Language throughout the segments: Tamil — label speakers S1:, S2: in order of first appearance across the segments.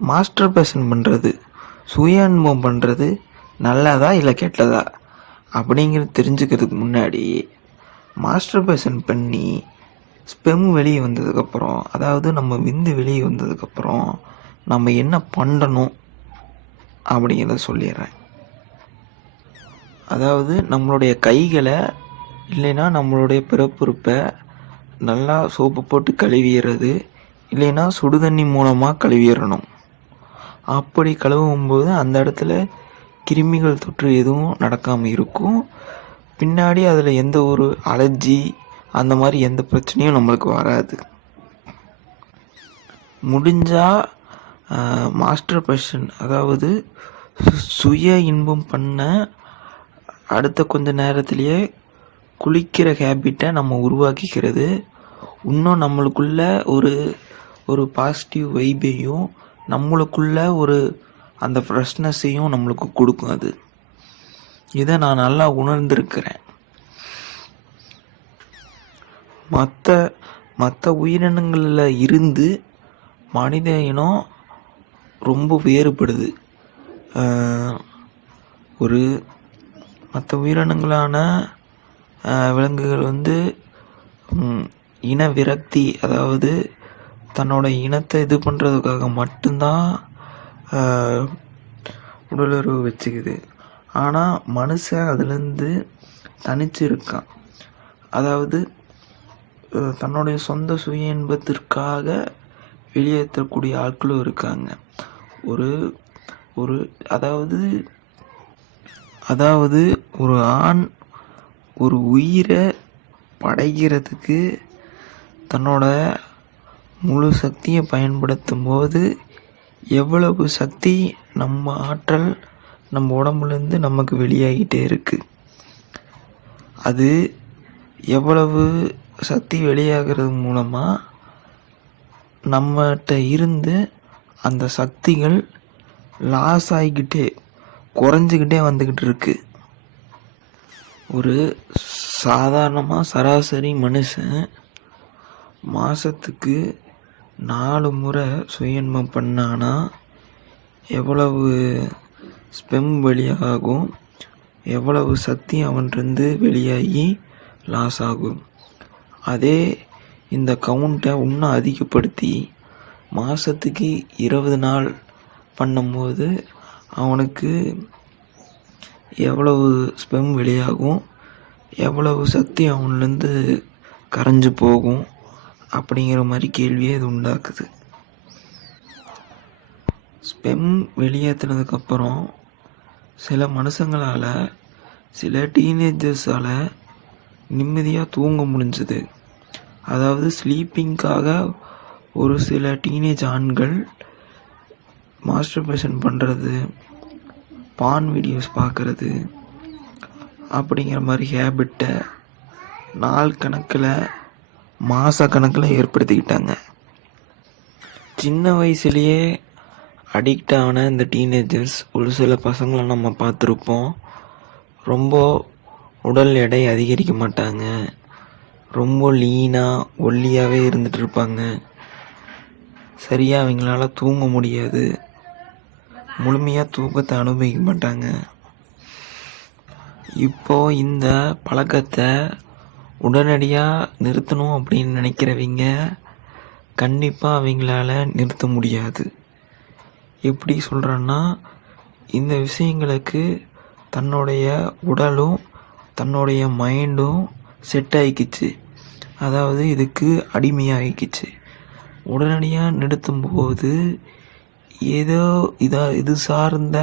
S1: மாஸ்டர் பேஷன் பண்ணுறது சுய அனுபவம் பண்ணுறது நல்லதா இல்லை கெட்டதா? அப்படிங்கிறது தெரிஞ்சுக்கிறதுக்கு முன்னாடி மாஸ்டர் பேஷன் பண்ணி ஸ்பெம் வெளியே வந்ததுக்கப்புறம் அதாவது நம்ம விந்து வெளியே வந்ததுக்கப்புறம் நம்ம என்ன பண்ணணும் அப்படிங்கிறத சொல்லிடுறேன். அதாவது நம்மளுடைய கைகளை இல்லைன்னா நம்மளுடைய பிறப்புறுப்பை நல்லா சோப்பு போட்டு கழுவிடுறது இல்லைன்னா சுடுதண்ணி மூலமாக கழுவிடணும். அப்படி கழுவும் போது அந்த இடத்துல கிருமிகள் தொற்று எதுவும் நடக்காமல் இருக்கும். பின்னாடி அதில் எந்த ஒரு அலர்ஜி அந்த மாதிரி எந்த பிரச்சனையும் நம்மளுக்கு வராது. முடிஞ்சால் மாஸ்டர் பர்ஷன் அதாவது சுய இன்பம் பண்ண அடுத்த கொஞ்ச நேரத்திலேயே குளிக்கிற ஹேபிட்டை நம்ம உருவாக்கிக்கிறது. இன்னும் நம்மளுக்குள்ள ஒரு ஒரு பாசிட்டிவ் வைபையும் நம்மளுக்குள்ள ஒரு அந்த ஃப்ரெஷ்னஸையும் நம்மளுக்கு கொடுக்கும் அது. இதை நான் நல்லா உணர்ந்திருக்கிறேன். மற்ற மற்ற உயிரினங்களில் இருந்து மனித இனம் ரொம்ப வேறுபடுது. ஒரு மற்ற உயிரினங்களான விலங்குகள் வந்து இன விரக்தி அதாவது தன்னோட இனத்தை இது பண்ணுறதுக்காக மட்டும்தான் உடலுறவு வச்சுக்குது. ஆனால் மனுஷன் அதுலேருந்து தனிச்சு இருக்கான். அதாவது தன்னுடைய சொந்த சுய இன்பத்திற்காக வெளியேற்றக்கூடிய ஆட்களும் இருக்காங்க. ஒரு ஒரு அதாவது அதாவது ஒரு ஆண் ஒரு உயிரை படைக்கிறதுக்கு தன்னோட முழு சக்தியை பயன்படுத்தும் போது எவ்வளவு சக்தி நம்ம ஆற்றல் நம்ம உடம்புலேருந்து நமக்கு வெளியாகிட்டே இருக்குது அது எவ்வளவு சக்தி வெளியாகிறது மூலமாக நம்மகிட்ட இருந்து அந்த சக்திகள் லாஸ் ஆகிக்கிட்டே குறைஞ்சிக்கிட்டே வந்துக்கிட்டு இருக்கு. ஒரு சாதாரணமாக சராசரி மனுஷன் மாதத்துக்கு நாலு முறை சுயன்மம் பண்ணானா எவ்வளவு ஸ்பெம் வெளியாகும் எவ்வளவு சக்தி அவன்கிட்டருந்து வெளியாகி லாஸ் ஆகும். அதே இந்த கவுண்ட்டை இன்னும் அதிகப்படுத்தி மாதத்துக்கு இருபது நாள் பண்ணும்போது அவனுக்கு எவ்வளவு ஸ்பெம் வெளியாகும் எவ்வளவு சக்தி அவன்லேருந்து கரைஞ்சு போகும். அப்படிங்கிற மாதிரி கேள்வியே இது உண்டாக்குது. ஸ்பெம் வெளியேற்றினதுக்கப்புறம் சில மனுஷங்களால் சில டீனேஜர்ஸால் நிம்மதியாக தூங்க முடிஞ்சுது. அதாவது ஸ்லீப்பிங்க்காக ஒரு சில டீனேஜ் ஆண்கள் மாஸ்டர்பேஷன் பண்ணுறது பான் வீடியோஸ் பார்க்குறது அப்படிங்கிற மாதிரி ஹேபிட்டை நாள் கணக்கில் மாத கணக்கில் ஏற்படுத்திக்கிட்டாங்க. சின்ன வயசுலேயே அடிக்ட் ஆன இந்த டீனேஜர்ஸ் ஒரு சில பசங்களை நம்ம பார்த்துருப்போம். ரொம்ப உடல் எடை அதிகரிக்க மாட்டாங்க. ரொம்ப லீனாக ஒல்லியாகவே இருந்துட்டு இருப்பாங்க. சரியாக அவங்களால தூங்க முடியாது. முழுமையாக தூக்கத்தை அனுபவிக்க மாட்டாங்க. இப்போ இந்த பழக்கத்தை உடனடியாக நிறுத்தணும் அப்படின்னு நினைக்கிறவங்க கண்டிப்பாக அவங்களால நிறுத்த முடியாது. எப்படி சொல்கிறேன்னா இந்த விஷயங்களுக்கு தன்னுடைய உடலும் தன்னுடைய மைண்டும் செட் ஆகிக்கிச்சு அதாவது இதுக்கு அடிமையாகிக்கிச்சு உடனடியாக நிறுத்தும்போது ஏதோ இதாக இது சார்ந்த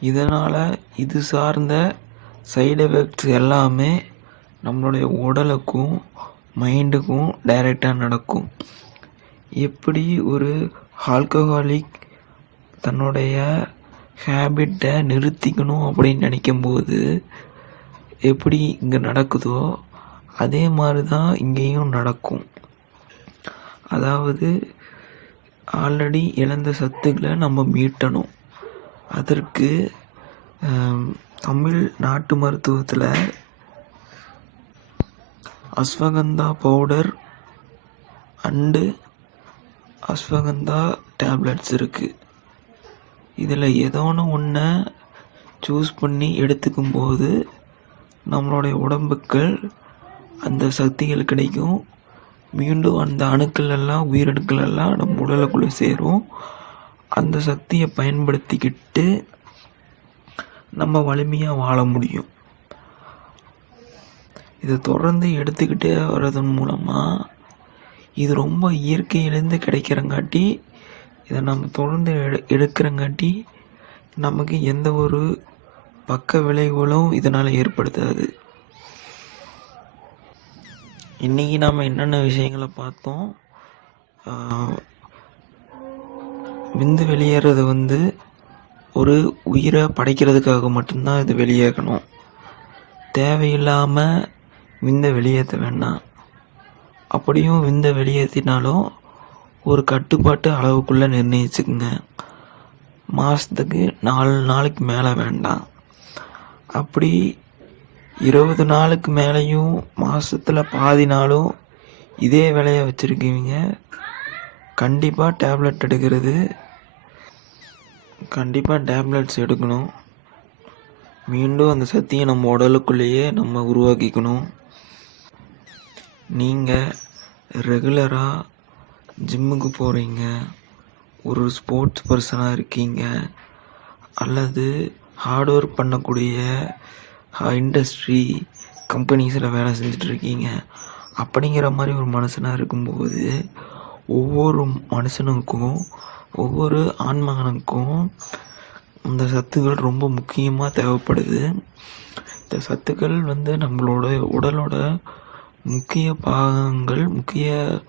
S1: இதனால் இது சார்ந்த சைடு எஃபெக்ட்ஸ் எல்லாமே நம்மளுடைய உடலுக்கும் மைண்டுக்கும் டைரெக்டாக நடக்கும். எப்படி ஒரு ஆல்கஹாலிக் தன்னுடைய ஹேபிட்டை நிறுத்திக்கணும் அப்படின்னு நினைக்கும்போது எப்படி இங்கே நடக்குதோ அதே மாதிரி தான் இங்கேயும் நடக்கும். அதாவது ஆல்ரெடி இழந்த சத்துக்களை நம்ம மீட்டணும். அதற்கு தமிழ் நாட்டு மருத்துவத்தில் ashwagandha powder and ashwagandha tablets இருக்குது இதில் ஏதோ ஒன்று ஒன்றை சூஸ் பண்ணி எடுத்துக்கும் போது நம்மளுடைய உடம்புக்கள் அந்த சக்திகள் கிடைக்கும். மீண்டும் அந்த அணுக்கள் எல்லாம் உயிரணுக்கள் எல்லாம் நம்ம உடலுக்குள்ளே சேரும். அந்த சக்தியை பயன்படுத்திக்கிட்டு நம்ம வலிமையாக வாழ முடியும். இதை தொடர்ந்து எடுத்துக்கிட்டே வர்றதன் மூலமாக இது ரொம்ப இயற்கையிலேருந்து கிடைக்கிறங்காட்டி இதை நம்ம தொடர்ந்து எடு எடுக்கிறங்காட்டி நமக்கு எந்த ஒரு பக்க விளைவுகளும் இதனால் ஏற்படுத்தாது. இன்றைக்கி நாம் என்னென்ன விஷயங்களை பார்த்தோம்? விந்து வெளியேறது வந்து ஒரு உயிரை படைக்கிறதுக்காக மட்டும்தான் இது வெளியேறணும். தேவையில்லாமல் விந்த வெளியேற்ற வேண்டாம். அப்படியும் விந்த வெளியேற்றினாலும் ஒரு கட்டுப்பாட்டு அளவுக்குள்ளே நிர்ணயிச்சுக்குங்க. மாதத்துக்கு நாலு நாளைக்கு மேலே வேண்டாம். அப்படி இருபது நாளுக்கு மேலேயும் மாதத்தில் பாதி நாளும் இதே வேலையை வச்சுருக்கீங்க. கண்டிப்பாக டேப்லெட் எடுக்கிறது கண்டிப்பாக டேப்லெட்ஸ் எடுக்கணும். மீண்டும் அந்த சக்தியை நம்ம உடலுக்குள்ளேயே நம்ம உருவாக்கிக்கணும். நீங்கள் ரெகுலராக ஜிம்முக்கு போகிறீங்க ஒரு ஸ்போர்ட்ஸ் பர்சனாக இருக்கீங்க அல்லது ஹார்ட் ஒர்க் பண்ணக்கூடிய இண்டஸ்ட்ரி கம்பெனிஸில் வேலை செஞ்சிட்ருக்கீங்க அப்படிங்கிற மாதிரி ஒரு மனுஷனாக இருக்கும்போது ஒவ்வொரு மனுஷனுக்கும் ஒவ்வொரு ஆண்மகனுக்கும் இந்த சத்துக்கள் ரொம்ப முக்கியமாக தேவைப்படுது. இந்த சத்துக்கள் வந்து நம்மளோட உடலோட முக்கிய பாகங்கள் முக்கிய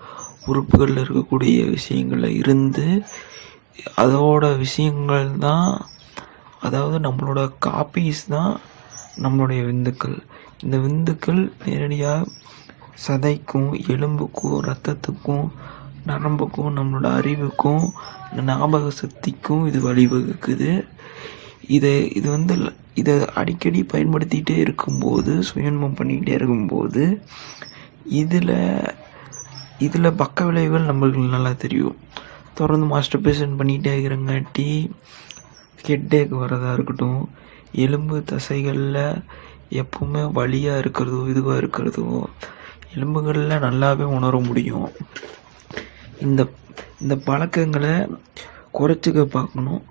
S1: உறுப்புகளில் இருக்கக்கூடிய விஷயங்களில் இருந்து அதோட விஷயங்கள் தான் அதாவது நம்மளோட காப்பீஸ் தான் நம்மளுடைய விந்துக்கள். இந்த விந்துக்கள் நேரடியாக சதைக்கும் எலும்புக்கும் ரத்தத்துக்கும் நரம்புக்கும் நம்மளோட அறிவுக்கும் ஞாபக சக்திக்கும் இது வழிவகுக்குது. இதை இது வந்து இதை அடிக்கடி பயன்படுத்திகிட்டே இருக்கும்போது சுயன்மம் பண்ணிக்கிட்டே இருக்கும்போது இதில் இதில் பக்க விளைவுகள் நம்மளுக்கு நல்லா தெரியும். தொடர்ந்து மாஸ்டர் பேஷன் பண்ணிகிட்டே இருக்கிறங்காட்டி ஹெட்டேக் வரதாக இருக்கட்டும் எலும்பு தசைகளில் எப்பவுமே வலியாக இருக்கிறதோ இதுவாக இருக்கிறதோ எலும்புகளில் நல்லாவே உணர முடியும். இந்த இந்த பழக்கங்களை குறைச்சிக்க பார்க்கணும்.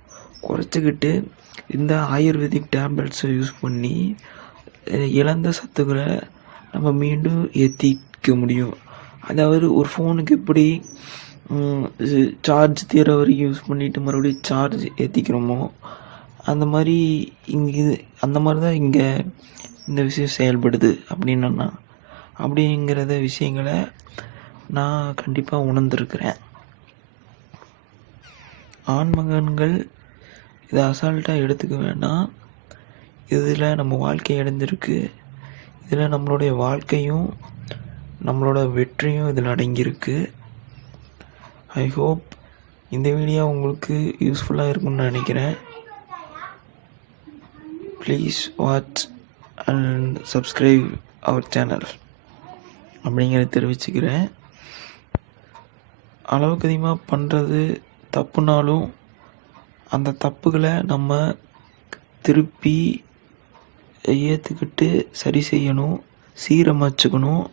S1: குறைச்சிக்கிட்டு இந்த ஆயுர்வேதிக் டேப்லெட்ஸை யூஸ் பண்ணி இழந்த சத்துக்களை நம்ம மீண்டும் ஏற்றிக்க முடியும். அதாவது ஒரு ஃபோனுக்கு எப்படி சார்ஜ் தீர வரைக்கும் யூஸ் பண்ணிவிட்டு மறுபடியும் சார்ஜ் ஏற்றிக்கிறோமோ அந்த மாதிரி இங்கே இது அந்த மாதிரி தான் இங்கே இந்த விஷயம் செயல்படுது அப்படின்னா அப்படிங்கிறத விஷயங்களை நான் கண்டிப்பாக உணர்ந்திருக்கிறேன். ஆண்மகன்கள் இதை அசால்ட்டாக எடுத்துக்க வேண்டாம். இதில் நம்ம வாழ்க்கை அடைஞ்சிருக்கு. இதில் நம்மளுடைய வாழ்க்கையும் நம்மளோட வெற்றியும் இதில் அடங்கியிருக்கு. ஐ ஹோப் இந்த வீடியோ உங்களுக்கு யூஸ்ஃபுல்லாக இருக்கும்னு நினைக்கிறேன். Please watch and subscribe our channel அப்படிங்கிறத தெரிவிச்சுக்கிறேன். அளவுக்கு அதிகமாக பண்ணுறது தப்புனாலும் அந்த தப்புகளை நம்ம திருப்பி ஏற்றுக்கிட்டு சரி செய்யணும் சீரமைச்சுக்கணும்.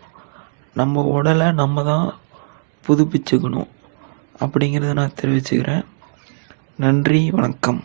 S1: நம்ம உடலை நம்ம தான் புதுப்பிச்சுக்கணும். அப்படிங்கிறத நான் தெரிவிச்சுக்கிறேன். நன்றி வணக்கம்.